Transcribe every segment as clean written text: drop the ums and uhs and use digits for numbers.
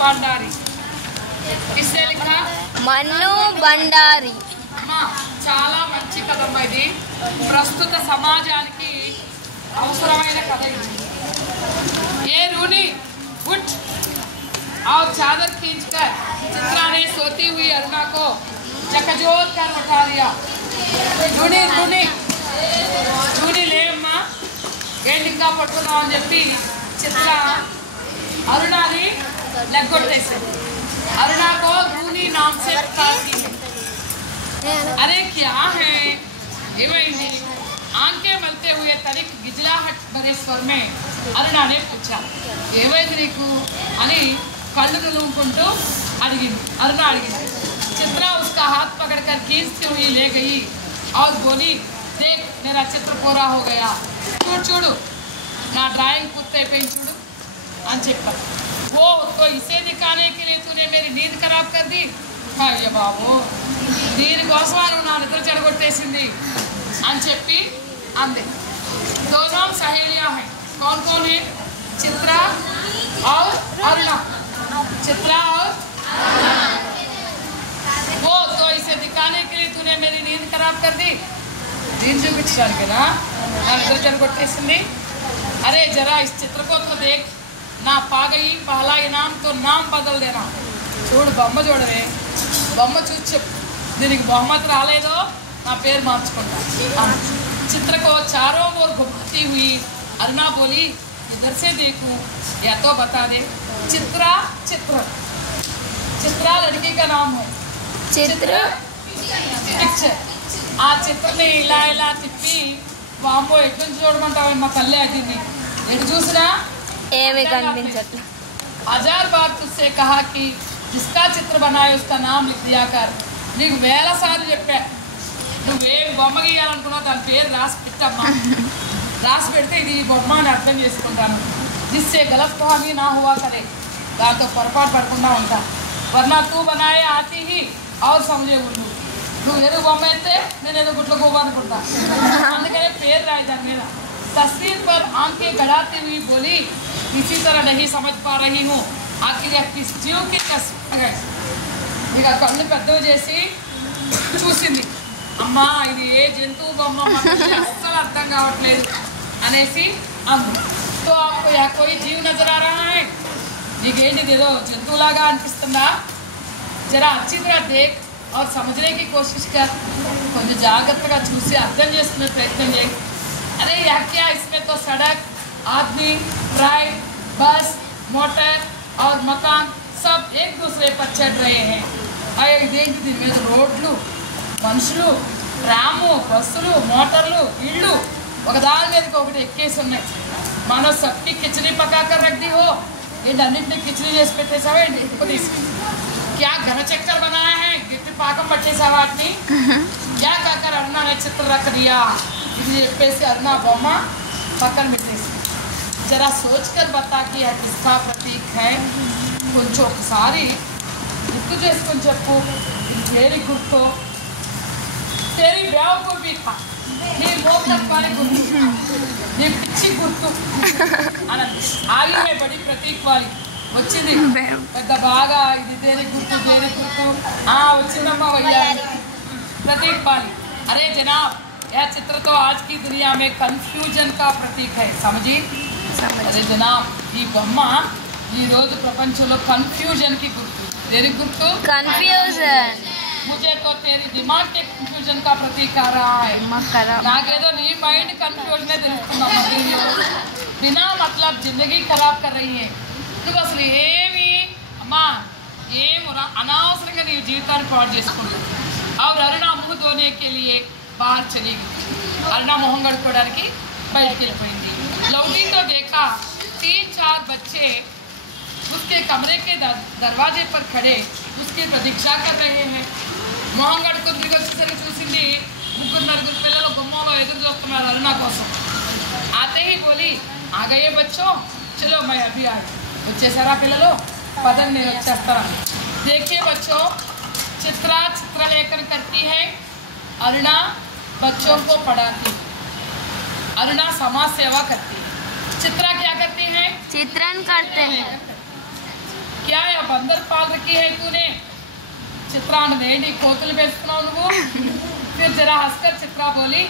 भंडारी। किसने लिखा? मनु भंडारी। చాలా మంచి కథ ఇది. ప్రస్తుత సమాజానికి అవసరమైన కథ ఇది. ये रूनी उठ और चादर खींचकर चित्रा ने सोती हुई अरुणा को झकझोर कर उठा दिया। रूनी रूनी रूनी ले अम्मा ఏంటి ఇంకా పట్టుకున్నావు అని చెప్పి చిత్ర అరుణాని లెగ్గొట్టేసింది. अरुणा को रूनी नाम से पुकारती है। अरे क्या है ఏమైంది? आंखें मलते हुए तनिक गिजलाहट भरे स्वर में अरुणा ने पूछा ఏమైంది నీకు అని కళ్ళు దులుముకుంటూ అడిగింది. अरुणा అడిగింది. चित्रा उसका हाथ पकड़कर खींचती हुई ले गई और बोली देख मेरा चित्र पूरा हो गया, చూడు చూడు నా డ్రాయింగ్ పూర్తయిపోయింది చూడు అని చెప్పారు. वो तो इसे दिखाने के लिए तूने मेरी नींद खराब कर दी। అయ్య బాబు దీనికోసం నువ్వు నా నిద్ర చెడగొట్టేసింది అని చెప్పి అంది. दोनों सहेलियां हैं। कौन कौन है? चित्रा और अरुणा। चित्रा और वो तो इसे दिखाने के लिए तूने मेरी नींद खराब कर दी। नींद చూపించడానికి నా నిద్ర చెడగొట్టేసింది. अरे जरा इस चित्र को तो देख, ना पा गई पहला इनाम तो नाम बदल देना। చూడు బొమ్మ చూడవే, బొమ్మ చూసి చెప్పు దీనికి బహుమతి రాలేదో నా పేరు మార్చుకుంటా. चित्र को चारों ओर घुमाती हुई अरुणा बोली इधर से देखूं या तो बता दे। चित्रा चित्र चित्रा लड़की का नाम है. चित्र पिक्चर आ चित्र ने ఇలా ఇలా తిప్పి బాంబో ఎటు చూడమంటావమ్మా తల్లి అది ఎటు చూసినా ఏమీ కనిపించట్లేదు. हजार बार तुझसे कहा कि जिसका चित्र बनाए उसका नाम लिख दिया कर. నీకు వేల సార్లు చెప్పా నువ్వేం బొమ్మ గీయాలనుకున్నావు దాని పేరు రాసి పెట్టమ్మా. రాసి పెడితే ఇది బొమ్మ అని అర్థం చేసుకుంటాను. जिससे गलत फहमी ना हुआ करे, దాంతో పొరపాటు పడకుండా ఉంటా. वरना तू बनाए आती ही और समझे उल्लू. నువ్వు ఏదో బొమ్మ అయితే నేను ఏదో గుట్లో గోబా అనుకుంటా. అందుకనే పేరు రాయి దాని మీద. तस्वीर पर आंखें गड़ाती हुई बोली किसी तरह नहीं समझ पा रही हूँ आखिर यह किस जीव की तस्वीर है. ఇక కళ్ళు పెద్దవి చేసి చూసింది. అమ్మా ఇది ఏ జంతువు బొమ్మ అస్సలు అర్థం కావట్లేదు అనేసి అంది. तो आपको यह कोई जीव नजर आ रहा है? నీకేంటిది ఏదో జంతువులాగా అనిపిస్తుందా? జరా अच्छी तरह देख और समझने की कोशिश कर. కొంచెం జాగ్రత్తగా చూసి అర్థం చేసుకునే ప్రయత్నం చేయి. अरे यह क्या, इसमें तो सड़क, आदमी, ट्राइब, बस, मोटर और मकान सब एक दूसरे पर चढ़ रहे हैं. अरे ఇదేంటి దీని మీద రోడ్లు, మనుషులు, ట్రాము, బస్సులు, మోటార్లు, ఇళ్ళు ఒకదాని మీదకి ఒకటి ఎక్కేసి ఉన్నాయి. మనం సబ్కి కిచడీ పకాకర్ రఖ్ दी हो. ఏంటి అన్నింటినీ కిచడీ చేసి పెట్టేసావా ఏంటి? क्या घन चक्कर बनाया है, గిట్టి పాకం పట్టేసావా వాటిని? क्या कहकर अरुणा ने चित्र रख दिया. ఇది చెప్పేసి అరుణా బొమ్మ పక్కన పెట్టేసి జరా సోచ్కర్ బతా కి యह किसका प्रतीक है. కొంచెం ఒకసారి గుర్తు చేసుకొని చెప్పు ఇది దేని గుర్తు. तेरी बेवकूफी था, నీ మోసపారి గుర్తు, నీ పిచ్చి గుర్తు అనండి. ఆగిమే బడి ప్రతీక్ వాలి వచ్చింది పెద్ద బాగా ఇది దేని గుర్తు దేని గుర్తు వచ్చిందమ్మా వయ్యాలి ప్రతీక్ వాలి. अरे जनाब यह चित्र तो आज की दुनिया में कन्फ्यूजन का प्रतीक है. समझी? अरे जनाब ఈ బొమ్మ ఈ రోజు ప్రపంచంలో కన్ఫ్యూజన్ కి గుర్తు. దేని గుర్తు? కన్ఫ్యూజన్. मुझे तो तेरी दिमाग के कन्फ्यूजन का प्रतीक आ रहा है. నాకేదో నీ మైండ్ కన్ఫ్యూజన్ తెలుస్తుందమ్మా. बिना मतलब जिंदगी खराब कर रही है. నువ్వు అసలు ఏమి అమ్మా ఏం అనవసరంగా నీ జీవితాన్ని పాడు చేసుకుంటావు. और अरुणा मुँह धोने के लिए बाहर चली गई. अरुणा मोहन गढ़कोड़ानिकी బయటికి వెళ్ళిపోయింది. लौटी तो देखा 3-4 बच्चे उसके कमरे के दरवाजे पर खड़े उसकी प्रतीक्षा कर रहे हैं. मोहन गढ़ को తిరిగి వచ్చేసరికి చూసింది ముగ్గురు నలుగురు పిల్లలు గుమ్మంలో ఎదురు చూస్తున్నారు అరుణా కోసం. आते ही बोली आ गए बच्चों, चलो मैं अभी आई. వచ్చేసారా పిల్లలు, పదండి నేను వచ్చేస్తాను. देखिए बच्चों, चित्रा चित्रलेखन करती है, अरुणा बच्चों को पढ़ाती, अरुणा समाज सेवा करती है. चित्रा क्या करती है? चित्रण करते हैं. क्या या बंदर पाल रखी है तूने? चित्रा ने कोतुल बेचना उनको। फिर जरा हंसकर चित्रा बोली,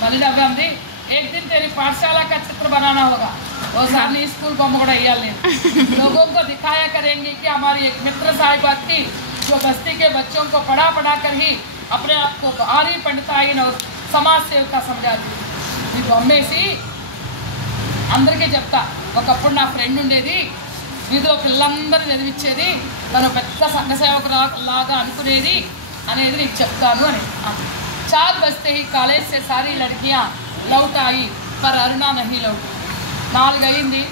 मनी नव्वी, एक दिन तेरी पाठशाला का चित्र बनाना होगा। वो सामने स्कूल बम्बोड़ा लोगों को दिखाया करेंगे कि हमारी एक मित्र साहिबा थी जो बस्ती के बच्चों को पढ़ा पढ़ा कर ही अपने आप को भारी पंडिताइन और समाज सेवका समझा दी। ఈ బొమ్మేసి అందరికీ చెప్తా, ఒకప్పుడు నా ఫ్రెండ్ ఉండేది, వీధిలో పిల్లలందరూ చదివించేది, తను పెద్ద సంఘ సేవకురా లాగా అనుకునేది అనేది నీకు చెప్తాను అని. 4 बजते ही कॉलेज से सारी लड़कियां लौट आई पर अरुणा नहीं लौटी. 4 అయింది,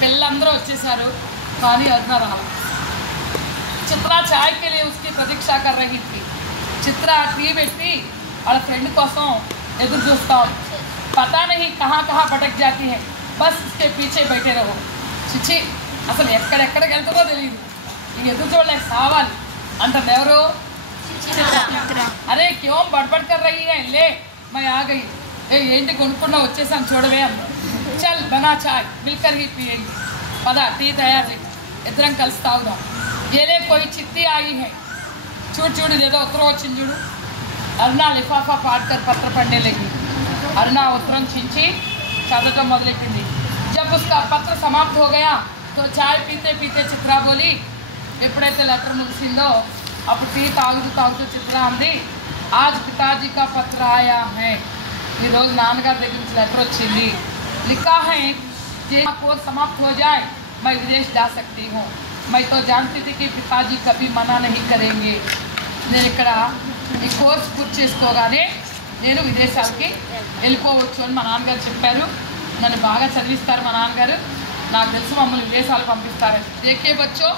పిల్లలందరూ వచ్చేసారు, కానీ అరుణ రాల. చిత్ర చాయ్ के लिए उसकी प्रतीक्षा कर रही थी. చిత్ర టీ పెట్టి వాళ్ళ ఫ్రెండ్ కోసం ఎదురు చూస్తాం. पता नहीं कहाँ कहाँ भटक जाती है, बस उसके पीछे बैठे रहो. చిచి అసలు ఎక్కడెక్కడికి వెళ్తుందో తెలియదు, ఈ ఎదురు చూడలేక సావాలి అంటారు ఎవరు? अरे क्यों बड़बड़ कर रही है, ले मैं आ गई. ఏంటి కొనుక్కున్నా వచ్చేసాను చూడవే అన్న. చల్ బనా చాయ్ మిల్కర్ ही पिएंगे. పద టీ తయారు చేయి, ఇద్దరం కలిసి తాగుదాం. ఏలే कोई चिट्ठी आई है, చూడు చూడు ఏదో ఉత్తరం వచ్చింది చూడు. అరుణ लिफाफा फाड़कर पत्र पढ़ने लगी. అరుణ ఉత్తరం చించి చదవటం మొదలెట్టింది. जब उसका पत्र समाप्त हो गया तो चाय पीते पीते चित्रा बोली. ఎప్పుడైతే లెటర్ ముగిసిందో అప్పుడు టీ తాగుతూ తాగుతూ చిత్ర అంది, आज पिताजी का पत्र आया है. ఈరోజు నాన్నగారి దగ్గర నుంచి లెటర్ వచ్చింది. लिखा है कि कोर्स समाप्त हो जाए मैं विदेश जा सकती हूँ. मैं तो जानती थी कि पिताजी कभी मना नहीं करेंगे. నేను ఇక్కడ ఈ కోర్స్ పూర్తి చేసుకోగానే నేను విదేశాలకి వెళ్ళిపోవచ్చు అని మా నాన్నగారు చెప్పారు. నన్ను బాగా చదివిస్తారు మా నాన్నగారు, నాకు తెలుసు మమ్మల్ని విదేశాలు పంపిస్తారు. देखिए बच्चों,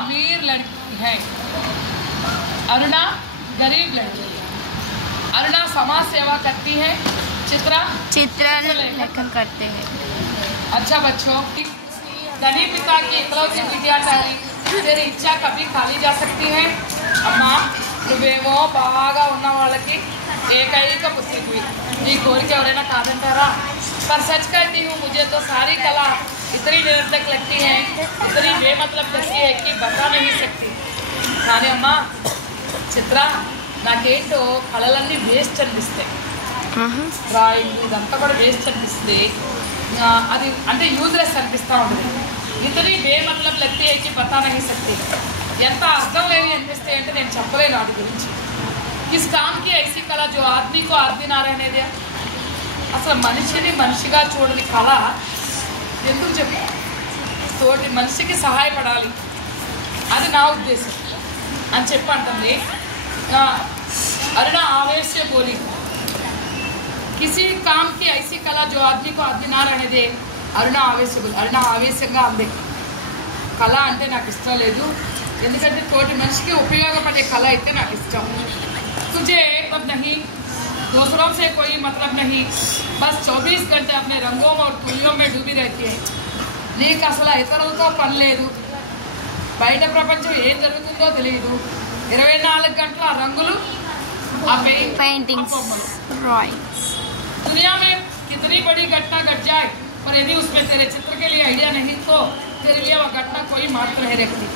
अमीर लड़की है, अरुणा गरीब लड़की है. अरुणा समाज सेवा करती है, चित्रा लेखन करते हैं. अच्छा बच्चों, धनी पिता की इकलौती बिटिया ठहरी, तेरी इच्छा कभी खाली जा सकती है. अम्मा నువ్వేమో బాగా ఉన్న వాళ్ళకి ఏకైక పుత్రికవి, నీ కోరిక ఎవరైనా కాదంటారా? पर सच कहती हूँ, मुझे तो सारी कला इतनी निरर्थक लगती है, इतनी बेमतलब लगती है कि बता नहीं सकती. కానీ అమ్మా చిత్ర, నాకేంటో కళలన్నీ వేస్ట్ అనిపిస్తాయి. డ్రాయింగ్ ఇదంతా కూడా వేస్ట్ అనిపిస్తుంది, అది అంటే యూజ్లెస్ అనిపిస్తూ ఉంటుంది. ఇతని బేమతलब लगती है कि बता नहीं सकती. ఎంత అర్థం లేని అనిపిస్తాయి అంటే నేను చెప్పలేను వాటి గురించి. इस काम की ऐसी कला जो आदमी को आदमी ना रहने दे. అసలు మనిషిని మనిషిగా చూడని కళ ఎందుకు చెప్పి తోటి మనిషికి సహాయపడాలి, అది నా ఉద్దేశం అని చెప్పి అంటుంది. अरुणा आवेश से बोली, किसी काम की ऐसी कला जो आदमी को आदमी ना रहने दे. अरुणा आवेश से बोली. అరుణ ఆవేశంగా అంది, కళ అంటే నాకు ఇష్టం లేదు, ఎందుకంటే తోటి మనిషికి ఉపయోగపడే కళ అయితే నాకు ఇష్టం. तुझे मतलब नहीं, दूसरों से कोई मतलब नहीं, बस 24 घंटे अपने रंगों और तुलियों में डूबी रहती है. నీకు అసలు ఇతరులతో పని లేదు, బయట ప్రపంచం ఏం జరుగుతుందో తెలియదు. 24 గంటల ఆ రంగులు, ఆ पेंटिंग्स, ड्राइंग्स. दुनिया में कितनी बड़ी घटना घट जाए और यदि उसमें तेरे चित्र के लिए आइडिया नहीं तो तेरे लिए वह घटना कोई मात्र नहीं रखती.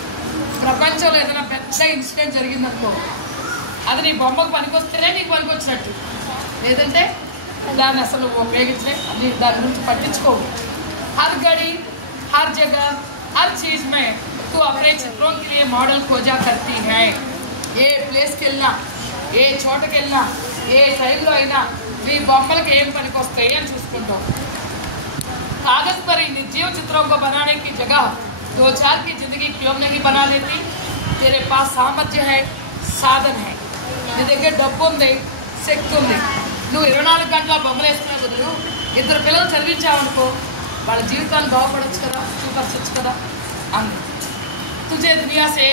ప్రపంచంలో ఏదైనా పెద్ద ఇన్సిడెంట్ జరిగిందనుకో, అది నీ బొమ్మకు పనికొస్తేనే నీకు పనికొచ్చినట్టు, లేదంటే దాన్ని అసలు ఉపయోగించలే, అది దాని గురించి పట్టించుకోవు. हर घड़ी हर जगह हर चीज़ में तू अपने चित्रों के लिए मॉडल खोजा करती है. ఏ ప్లేస్కి వెళ్ళినా, ఏ చోటకి వెళ్ళినా, ఏ టైంలో అయినా నీ బొమ్మలకి ఏం పనికొస్తాయి అని చూసుకుంటావు. कागज पर इन निर्जीव चित्रों को बनाने की जगह 2-4 की जिंदगी क्यों नहीं बना लेती. तेरे पास सामर्थ्य है, సాధన है, నీ దగ్గర డబ్బు ఉంది, శక్తి ఉంది. నువ్వు 24 గంటల బొమ్మలు వేసుకునే బదులు 2 పిల్లలు చదివించావనుకో, వాళ్ళ జీవితాన్ని బాగుపడచ్చు కదా, చూపరచచ్చు కదా అంది. तुझे दुनिया से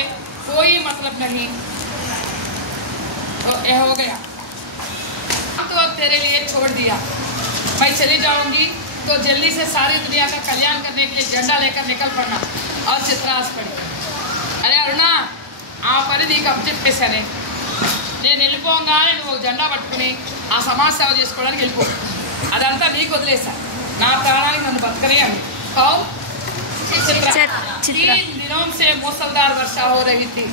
कोई मतलब नहीं, तो ये हो गया, तो अब तेरे लिए छोड़ दिया. मैं चली जाऊंगी तो जल्दी से सारी दुनिया का कल्याण करने के लिए झंडा लेकर निकल पड़ना. और चित्रास पड़ी. अरे अरुणा, ఆ పని నీకు అప్పచెప్పేశానే, నేను వెళ్ళిపోగానే నువ్వు జెండా పట్టుకుని ఆ సమాజ సేవ చేసుకోవడానికి వెళ్ళిపో, అదంతా నీకు వదిలేసా, నా ప్రాణానికి నన్ను బతకనే అని. चित्रा 3 दिनों से मूसलधार वर्षा हो रही थी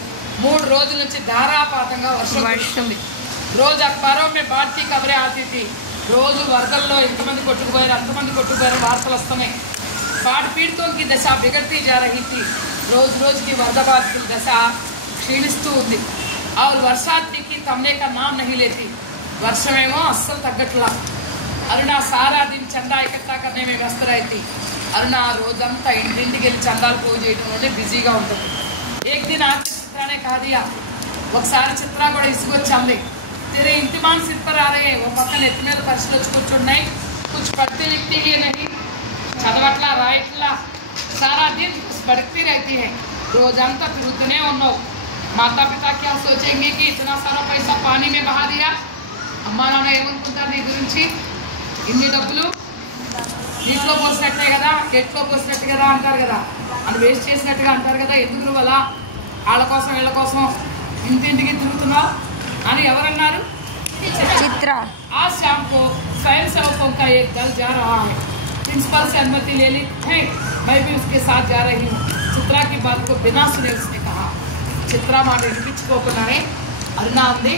3 రోజుల నుంచి ధారాపాతంగా వర్షం కురుస్తుంది రోజు అఖబారోं में बाढ़ की खबरें आती थी రోజు వరదల్లో ఎంతమంది కొట్టుకుపోయారు అంతమంది కొట్టుకుపోయారు వార్తలు వస్తున్నాయి बाढ़ पीड़ितों की दशा बिगड़ती जा रही थी रोज रोज की वरदा बाधिతుల దశ క్షీణిస్తూ ఉంది और वर्षाती की थमने का नाम नहीं लेती वर्षमेमो అస్సలు తగ్గట్లా अरुणा सारा दिन चंदा इकट्ठा करने में व्यस्त रहती अरुणा रोजंతా ఇంటింటికి వెళ్ళి చందాలు పోగు చేయడంలోనే బిజీగా ఉంటుంది एक दिन आके चित्रा ने कहा दिया ఒకసారి చిత్ర కూడా ఇసుకొచ్చింది तेरे इंतमान सिर पर आ रहे हैं वो पక్కన ఎత్తి మీద పరిస్థితులు వచ్చి కూర్చున్నాయి कुछ पढ़ते लिखते ही नहीं చదవట్లా రాయట్లా सारा दिन बढ़ती रहती है रोजंతా తిరుగుతూనే ఉన్నావు माता पिता क्या सोचेंगे कि इतना सारा पैसा पानी में बहा दिया అమ్మా నాన్న ఏమనుకుంటారు నీ గురించి ఇన్ని డబ్బులు నీటిలో పోసినట్టే కదా ఎట్లో పోసినట్టు కదా అంటారు కదా అని వేస్ట్ చేసినట్టుగా అంటారు కదా ఎందుకు నువ్వు అలా వాళ్ళ కోసం వీళ్ళ కోసం ఇంటింటికి తిరుగుతున్నావు అని ఎవరన్నారు चित्रा आज शाम को स्वयं सेवकों का एक दल जा रहा है प्रिंसिपल से अनुमति ले ली है मैं भी उसके साथ जा रही हूँ चित्रा की बात को बिना सुने उसने कहा चित्रा మాట వినిపించుకోకుండానే అరుణ ఉంది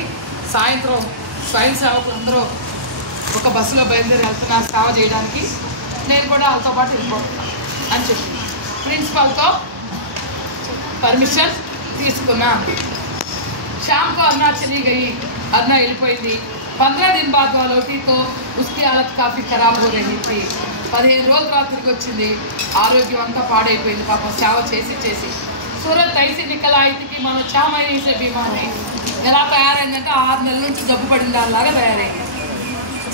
సాయంత్రం స్వయం సేవకులు అందరూ ఒక బస్సులో బయలుదేరి వెళ్తున్నారు సేవ చేయడానికి నేను కూడా వాళ్ళతో పాటు వెళ్ళిపోతున్నాను అని చెప్పి ప్రిన్సిపల్తో పర్మిషన్ తీసుకున్నా शाम को अरुणा चली गई अरुणा వెళ్ళిపోయింది 15 दिन बाद वो लौटी तो उसकी हालत काफ़ी खराब हो रही थी 15 రోజుల తర్వాత తిరిగి వచ్చింది ఆరోగ్యం అంతా పాడైపోయింది పాపం సేవ చేసి చేసి सूरत ऐसे निकल आई थी कि मानो 6 महीने से बीमार है ఎలా తయారైందంటే 6 నెలల నుంచి జబ్బు పడిన దానిలాగా తయారైంది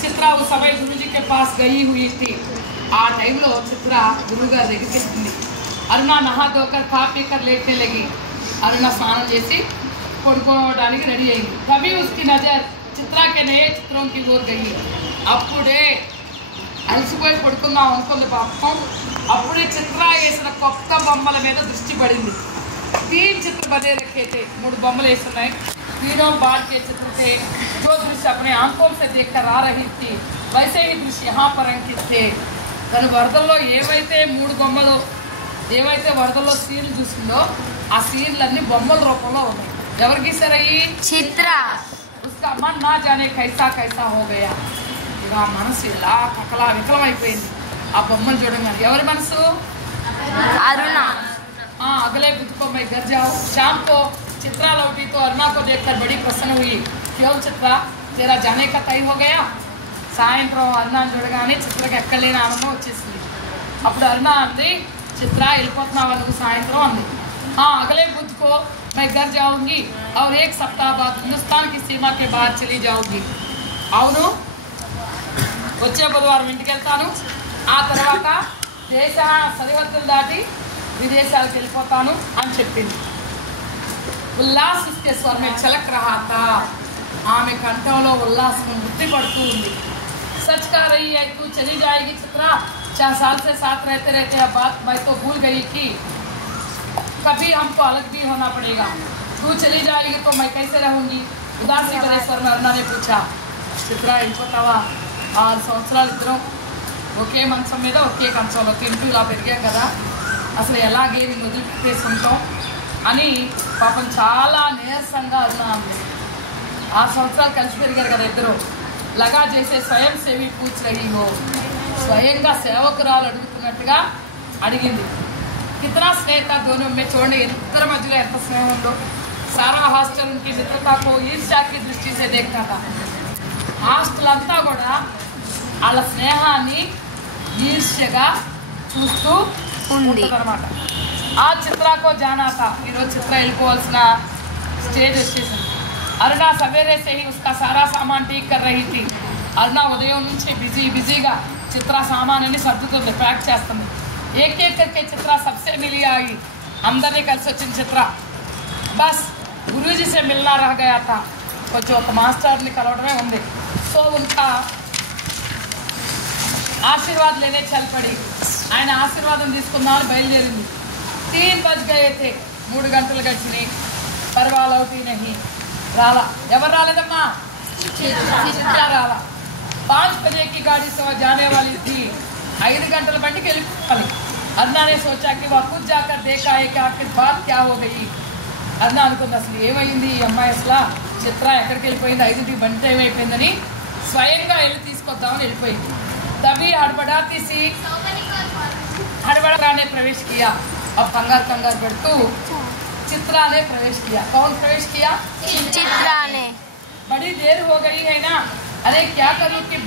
చిత్ర उस समय गुरु जी के पास गई हुई थी ఆ టైంలో చిత్ర గురువు గారి దగ్గరికి వెళ్ళింది అరుణ నహా ధోకర్ खा पी कर लेटने लगी అరుణ స్నానం చేసి పడుకోవడానికి రెడీ అయింది तभी उसकी नजर చిత్ర के नए चित्रों की ओर गई అప్పుడే అలసిపోయి పడుకుందాం అనుకుంది పాపం అప్పుడే చిత్ర వేసిన కొత్త బొమ్మల మీద దృష్టి పడింది 3 चित्र बने रखे थे 3 బొమ్మలు వేసున్నాయి तीनों बाढ़ के चित्र थे जो दृश्य अपने आंखों से देखकर आ रही थी वैसे ही दृश्य यहाँ पर अंकित थे తను వరదల్లో ఏవైతే 3 బొమ్మలు ఏవైతే వరదల్లో సీన్లు చూసిందో ఆ సీన్లన్నీ బొమ్మల రూపంలో ఉన్నాయి ఎవరు గీసారయ్యి चित्रा उसका मन ना जाने कैसा कैसा हो गया ఇక మనసు ఇలా కకలా వికలమైపోయింది ఆ బొమ్మలు చూడగానే ఎవరి మనసు अरुणा अगले बुध को मैं घर जाऊँ शाम को चित्रा लौटी तो अरुणा को देखकर बड़ी प्रसन्न हुई क्यों चित्रा तेरा जाने का तय हो गया సాయంత్రం అరుణాన్ని చూడగానే చిత్రకి ఎక్కలేని ఆనందం వచ్చేసింది అప్పుడు అరుణ అంది చిత్ర వెళ్ళిపోతున్నావా నువ్వు సాయంత్రం అంది अगले बुध को मैं घर जाऊंगी और 1 सप्ताह बाद हिंदुस्तान की सीमा के बाहर चली जाऊंगी అవును వచ్చే బుధవారం ఇంటికి వెళ్తాను ఆ తర్వాత దేశ సరిహద్దులు దాటి విదేశాలకు వెళ్ళిపోతాను అని చెప్పింది ఉల్లాస్ उसके स्वर में छलक रहा था ఆమె కంఠంలో ఉల్లాసం వృద్ధి పడుతూ ఉంది सच कह रही है तू चली जाएगी चित्रा 4 साल से साथ रहते रहते अब बात मैं तो भूल गई कि कभी हमको अलग भी होना पड़ेगा तू चली जाएगी तो मैं कैसे रहूँगी उदासी भरे स्वर में अरुणा ने पूछा चित्रा వెళ్ళిపోతావా 6 సంవత్సరాలు ఇద్దరం ఒకే మంచం మీద ఒకే కంచంలో తింటూ ఇలా పెరిగాం కదా అసలు ఎలాగే నేను వదిలిపెట్టేసి ఉంటాం అని పాపం చాలా నీరసంగా అరుణ అంది 6 సంవత్సరాలు కలిసి పెరిగారు కదా ఇద్దరు లగా చేసే స్వయం సేవి పూछ रही हो స్వయంగా సేవకురాలు అడుగుతున్నట్టుగా అడిగింది कितना स्नेह था दोनों में చూడండి ఇద్దరి మధ్యలో ఎంత స్నేహం ఉందో सारा हॉस्टल उनकी मित्रता को ईर्ष्या की दृष्टि से देखता था హాస్టల్ అంతా కూడా వాళ్ళ స్నేహాన్ని ఈర్ష్యగా చూస్తూ ఉంటుందన్నమాట ఆ చిత్రకు జానాతా ఈరోజు చిత్ర వెళ్ళిపోవాల్సిన స్టేజ్ వచ్చేసింది అరుణ సవేరే से ही उसका सारा सामान ठीक कर रही थी అరుణ ఉదయం నుంచి బిజీగా చిత్ర సామాన్ని సర్దుతుంది ప్యాక్ చేస్తుంది एक एक करके चित्रा सबसे मिली आई అందరినీ కలిసి వచ్చిన చిత్ర बस गुरुजी से मिलना रह गया था కొంచెం ఒక మాస్టర్ని కలవడమే ఉంది సో उनका ఆశీర్వాद लेने चल पड़ी ఆయన ఆశీర్వాదం తీసుకుందామని బయలుదేరింది 3 बज गए थे 3 గంటలు గడిచినాయి परवा लौटी नहीं రాలా ఎవరు రాలేదమ్మా చిత్ర రాలా 5 बजे की गाड़ी से जाने वाली थी 5 గంటల బండికి వెళ్ళిపోవాలి అన్నా ने सोचा कि वह खुद जाकर देखा है कि आखिर बात क्या हो गई. అన్నా అనుకుంది అసలు ఏమైంది ఈ అమ్మాయి అసలు చిత్ర ఎక్కడికి వెళ్ళిపోయింది 5ంటికి బండి టైం అయిపోయిందని స్వయంగా వెళ్ళి తీసుకొద్దామని వెళ్ళిపోయింది. तभी हड़बड़ाती सी हड़बड़ा ने प्रवेश किया. अब कंगार बढ़तू चित्रा ने प्रवेश किया. कौन प्रवेश किया? चित्रा ने. बड़ी देर हो गई है ना, अरे क्या करूँ कि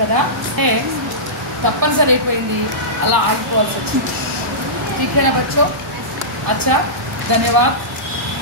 కదా అంటే తప్పనిసరి అయిపోయింది, అలా ఆగిపోవాల్సి వచ్చింది. ठीक है ना बच्चों? अच्छा, धन्यवाद.